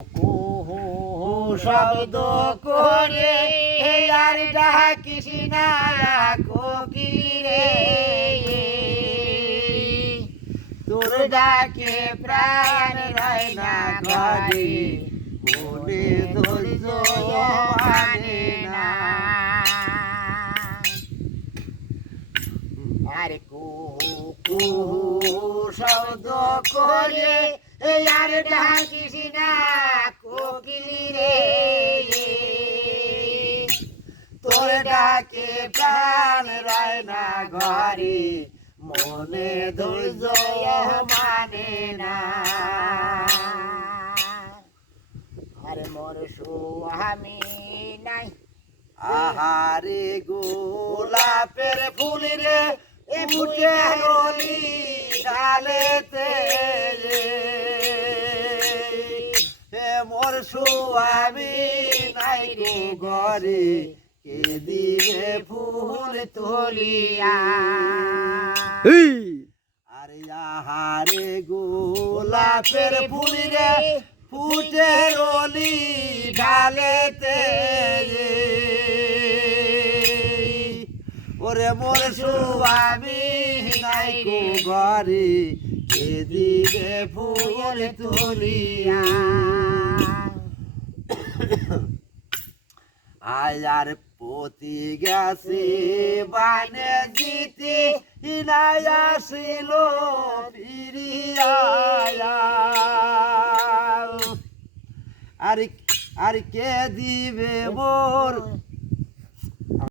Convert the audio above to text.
কুহু শব্দ করে আর ডাকিস না কোকিল রে, তোর ডাকে প্রাণ রয় না ঘরে, মনে ধৈর্য মানে না। আরে কুহু কুহু শব্দ করে আর ডাকিস না কোকিল রে, তোর ডাকে প্রাণ রয় না ঘরে, মনে ধৈর্য মানে না। আরে মোর স্বামী নাই, আহারে গোলাপের ফুল রে ফুটে রলি ডালেতে, মোর স্বামী নাই গো ঘরে, কে দিবে ফুল তুলিয়া। আরে আহারে গোলাপের ফুল রে ফুটে রলি ডালেতে, ওরে মোর স্বামী নাই গো ঘরে, কে দিবে ফুল তুলিয়া। আয়ার পতি গেছে বানে জিতি নাই আসিল ফিরিয়া। আর কে দিবে মোর